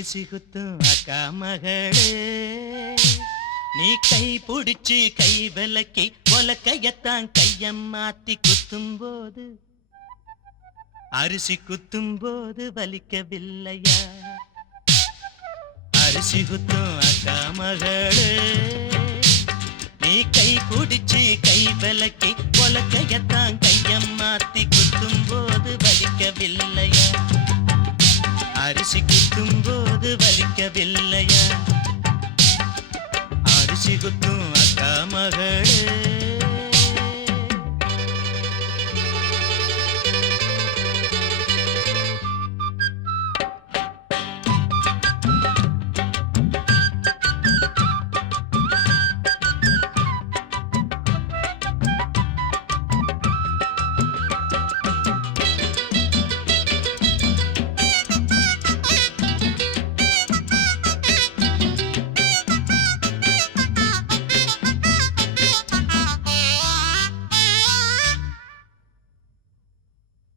அரிசி குத்தும் அக்கா மகளே, நீ கை புடிச்சு கை விலக்கி உலக்கையத்தான் கையம் மாத்தி குத்தும் போது, அரிசி குத்தும் போது வலிக்கவில்லையா? அரிசி குத்தும் அக்கா மகளே, நீ கை புடிச்சு கை விலக்கி உலக்கையத்தான் கையம் மாத்தி குத்தும் போது வலிக்கவில்லையா? அரிசி குத்தும் போது வலிக்கவில்லையா? அரிசி குத்தும் அக்கா மகளே.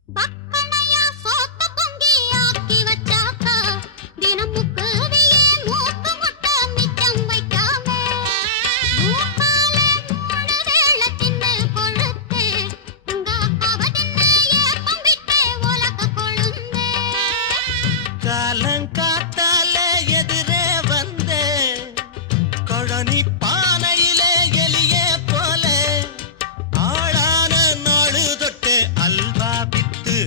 பக்கனையா சோத்த பொங்கி ஆக்கி